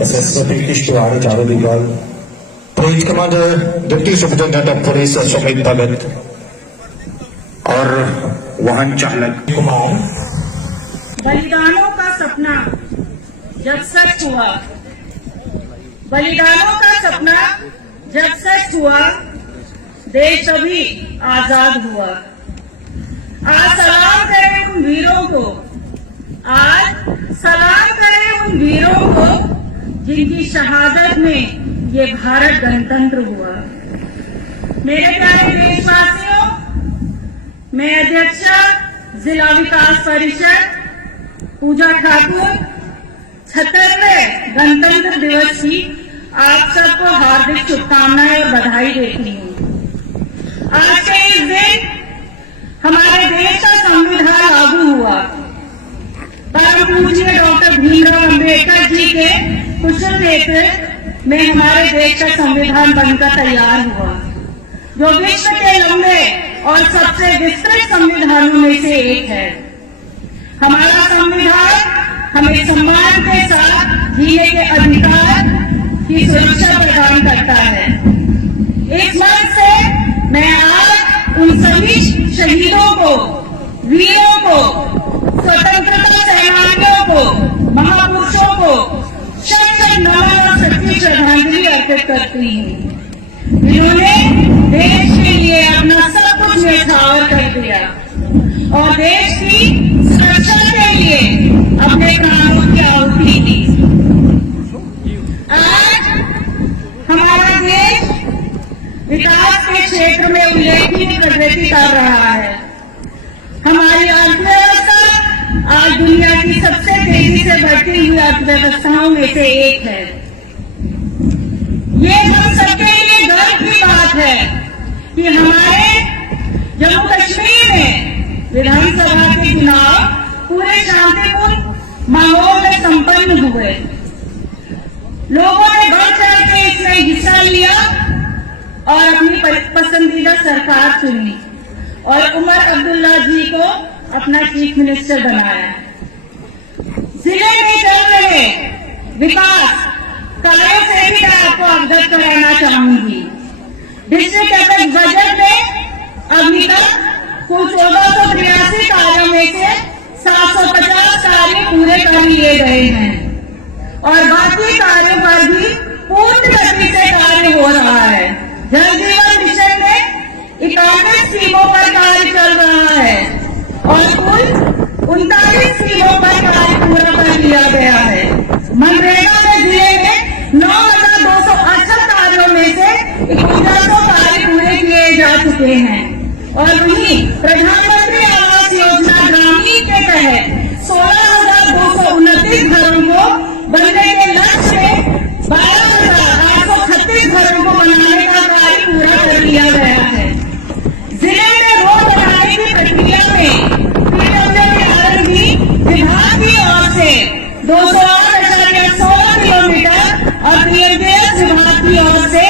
SSP Kishtwar Charudigal, Police Commander, Deputy Superintendent of Police Sumit Bhagat और वाहन चालक कुमार। बलिदानों का सपना जब सच हुआ, बलिदानों का सपना जब सच हुआ, देश अभी आजाद हुआ। आज सलाम करें उन वीरों को, आज सलाम करें उन वीरों को जिनकी शहादत में ये भारत गणतंत्र हुआ। मेरे प्यारे देशवासियों, मैं अध्यक्षा जिला विकास परिषद पूजा ठाकुर 76वें गणतंत्र दिवस की आप सबको हार्दिक शुभकामनाएं और बधाई देती हूँ। आज के इस दिन हमारे देश का संविधान लागू हुआ। परम पूज्य डॉक्टर भीमराव अम्बेडकर जी के कुशल नेतृत्व में हमारे देश का संविधान बनकर तैयार हुआ, जो विश्व के लंबे और सबसे विस्तृत संविधानों में से एक है। हमारा संविधान हमें सम्मान के साथ जीने के अधिकार की सुरक्षा प्रदान करता है। इस मंच से मैं आज उन सभी शहीदों को, वीरों को, स्वतंत्रता सेनानियों को, महापुरुषों को शत नमन और सच्ची श्रद्धांजलि अर्पित करती हूँ। जिन्होंने देश के लिए अपना सब कुछ न्यौछावर कर दिया और देश की सुरक्षा के लिए अपने प्राणों की आहुति दी। आज हमारा देश विकास के क्षेत्र में उल्लेखनीय प्रगति कर रहा है। हमारी अर्थव्यवस्था आज दुनिया की सबसे तेजी से बढ़ती हुई अर्थव्यवस्थाओं में से एक है। ये हम सबके लिए गर्व की बात है कि हमारे जम्मू कश्मीर में विधानसभा के चुनाव पूरे शांतिपूर्ण माहौल में संपन्न हुए। लोगों ने बढ़ चढ़ के इसमें हिस्सा लिया और अपनी पसंदीदा सरकार चुनी और उमर अब्दुल्ला जी को अपना चीफ मिनिस्टर बनाया। जिले में चल रहे विकास कार्यों से भी मैं आपको अवगत कराना चाहूंगी। डिस्ट्रिक्ट एपेक्स बजट में अभी तक कुल 1483 कार्यों में से 750 कार्य पूरे कर लिए गए हैं और बाकी कार्यों पर भी पूर्ण गति से कार्य हो रहा है। जल जीवन मिशन में 91 स्कीमों पर कार्य चल रहा है और कुल 39 स्कीमों पर कार्य पूरा कर लिया गया है। मनरेगा में जिले में 9,268 कार्यों में से 5100 कार्य पूरे किए जा चुके हैं और वहीं प्रधानमंत्री आवास योजना ग्रामीण के तहत 16,229 घरों को बनने के लक्ष्य में 12,836 घरों को बनाने का कार्य पूरा कर लिया गया है। जिले में रोड बनाने की प्रक्रिया में पीडब्ल्यूडी विभाग की ओर से 208.16 किलोमीटर और पीएमडीएस विभाग की ओर से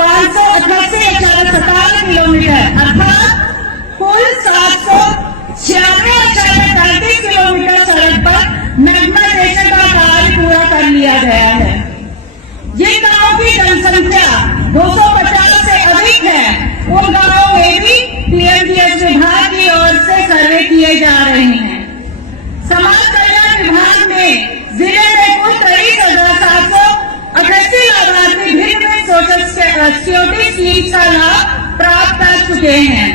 588.57 किलोमीटर अर्थात कुल 796.35 किलोमीटर सड़क पर मैग्नेटाइजेशन का कार्य पूरा कर लिया गया है। जिन गांवों की जनसंख्या 250 से अधिक है, उन गांवों में भी पीएमडीएस विभाग की ओर से सर्वे किए जा रहे हैं। समाज कल्याण विभाग ने जिले में कुल 23,788 लाभार्थी भिन्न सोशल सिक्योरिटी स्कीम का लाभ प्राप्त कर चुके हैं,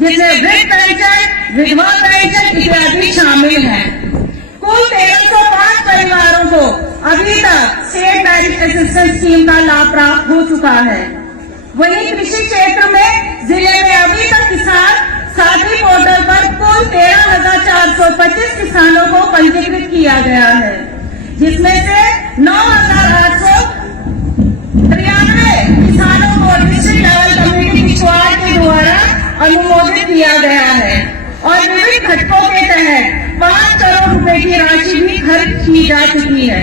जिसमें वृद्ध पेंशन, विधवा पेंशन इत्यादि शामिल हैं। कुल 1305 परिवारों को अभी तक स्टेट डायरेक्ट असिस्टेंस स्कीम का लाभ प्राप्त हो चुका है। वहीं कृषि क्षेत्र में जिले में अभी तक किसान साथी पोर्टल पर कुल 13,425 किसानों को पंजीकृत किया गया है, जिसमें से 9,893 किसानों को डिस्ट्रिक्ट लेवल कमेटी पिछवाड़ के द्वारा अनुमोदित किया गया है और विभिन्न घटकों के तहत 5 करोड़ रुपए की राशि भी खर्च की जा चुकी है,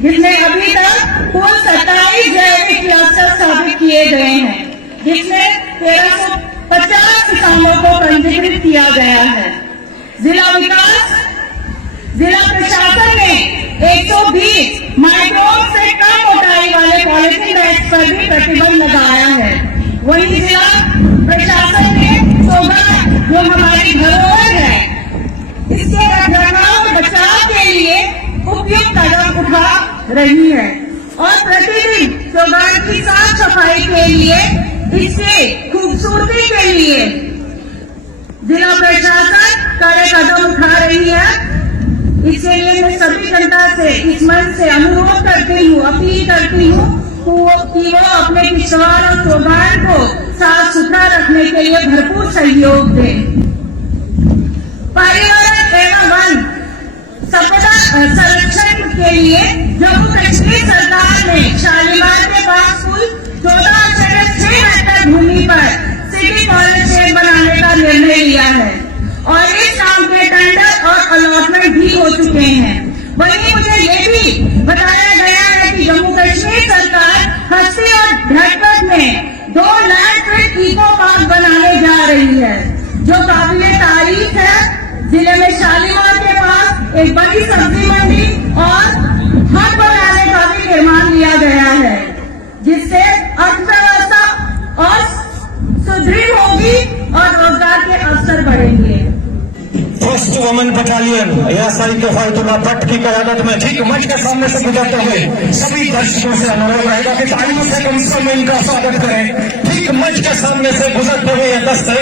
जिसमें अभी तक कुल 27 जैविक क्लस्टर स्थापित किए गए हैं, जिसमें 1350 किसानों को पंजीकृत किया गया है। जिला विकास जिला प्रशासन ने 120 माइक्रोन से कम मोटाई वाले पॉलिथीन बैग्स पर भी प्रतिबंध लगाया है। वहीं जिला प्रशासन ने सौगात जो हमारी धरोहर है इसके रखरखाव और बचाव के लिए उपयुक्त कदम उठा रही है और प्रतिदिन सौगात की साफ सफाई के लिए, इससे खूबसूरती के लिए जिला प्रशासन कड़े कदम उठा रही है। इसलिए मैं सभी जनता से इस मंच से अनुरोध करती हूँ, अपील करती हूँ कि वो अपने किश्तवाड़ और सौगात को साफ सुथरा रखने के लिए भरपूर सहयोग दें। पर्यावरण एवं वन संपदा संरक्षण के लिए जम्मू कश्मीर सरकार ने शालीमार के पास कुल 14.6 हेक्टेयर भूमि पर सिटी कॉलेज शेड बनाने का निर्णय लिया है और इस काम के टेंडर और अलॉटमेंट भी हो चुके हैं। वहीं मुझे ये भी बताया गया है कि जम्मू कश्मीर सरकार हस्ती और धनपत में 2 लाख फीट इको पार्क बनाने जा रही है जो काबिले तारीफ है। जिले में शालीमार के पास एक बड़ी सब्जी मंडी और हट बनाने का भी निर्माण लिया गया है जिससे अर्थव्यवस्था और सुदृढ़ होगी और रोजगार के अवसर बढ़ेंगे। फर्स्ट वुमेन बटालियन एएसआई के फायतुल्ला भट्ट की क़यादत में ठीक मंच के सामने से गुजरते हुए सभी दर्शकों से अनुरोध रहेगा कि तालियों से कम से कम इनका स्वागत करें। ठीक मंच के सामने से गुजरते हुए यह दस्ते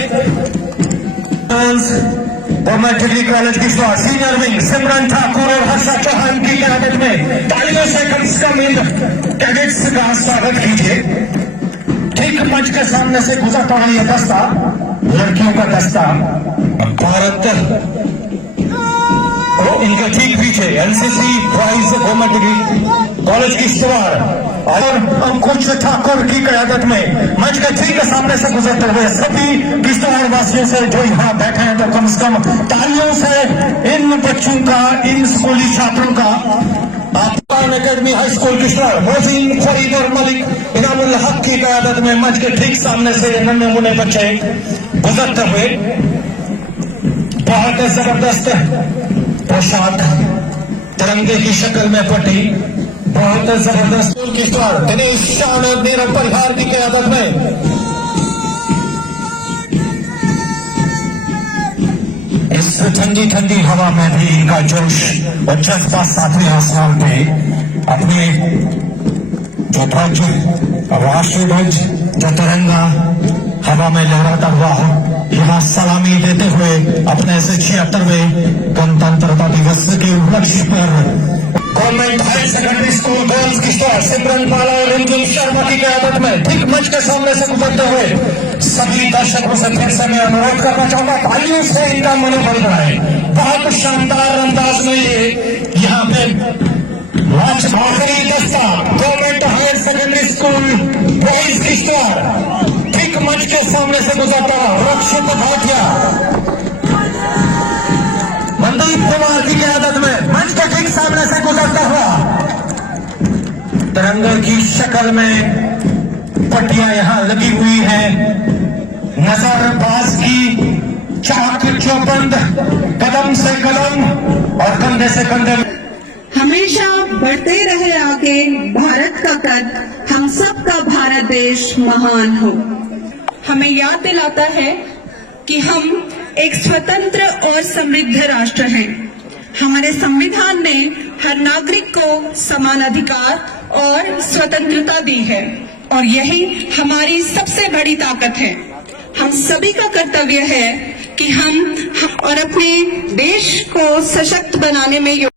गवर्नमेंट डिग्री कॉलेज की सीनियर विंग सिमरन ठाकुर और हर्षा चौहान की क़यादत में तालियों से कम इन कैडेट्स का स्वागत कीजिए। ठीक मंच के सामने से गुजरता हुआ यह दस्ता लड़कियों का दस्ता भारत और इनके ठीक पीछे NCC boys government degree college की किश्तवाड़ और अंकुश ठाकुर की क़यादत में मंच के ठीक सामने से गुजरते हुए सभी किश्तवाड़ वासियों से जो यहाँ बैठे हैं तो कम से कम तालियों से इन बच्चों का, इन स्कूली छात्रों का academy high school Kishtwar Mohsin Farid और मलिक इनामुल हक की क़यादत में मंच के ठीक सामने से नन्हे मुन्ने बच्चे गुजरते हुए बहुत जबरदस्त पोशाक तिरंगे की शक्ल में पटी बहुत जबरदस्त किश्तवाड़ दिनेश शाह और नीरव परिहार की क़यादत में इस ठंडी ठंडी हवा में भी इनका जोश और जज्बा सातवें आसमान पे अपने जो ध्वज राष्ट्रीय ध्वज जो तिरंगा हवा में लहराता हुआ यहाँ सलामी देते हुए अपने से 76वें गणतंत्रता दिवस के उपलक्ष्य पर government higher secondary school girls Kishtwar Simran Pala और रिंकिंग शर्मा की क़यादत में ठीक मंच के सामने से गुजरते हुए सभी दर्शकों से फिर से मैं अनुरोध करना चाहूंगा तालियों से इनका मनोबल बढ़ाए। बहुत शानदार अंदाज में ये यहाँ पे आखिरी दस्ता government higher secondary school boys Kishtwar ठीक मंच के सामने से गुजरता रक्षित भाटिया मनदीप कुमार की क़यादत में मंच के ठीक सामने से गुजरता हुआ तिरंगे की शक्ल में पट्टियां यहाँ लगी हुई हैं, नजरबाज की चाक चौबंद कदम से कदम और कंधे से कंधे हमेशा बढ़ते रहे आगे भारत का कद, हम सब का भारत देश महान हो। हमें याद दिलाता है कि हम एक स्वतंत्र और समृद्ध राष्ट्र हैं। हमारे संविधान ने हर नागरिक को समान अधिकार और स्वतंत्रता दी है और यही हमारी सबसे बड़ी ताकत है। हम सभी का कर्तव्य है कि हम और अपने देश को सशक्त बनाने में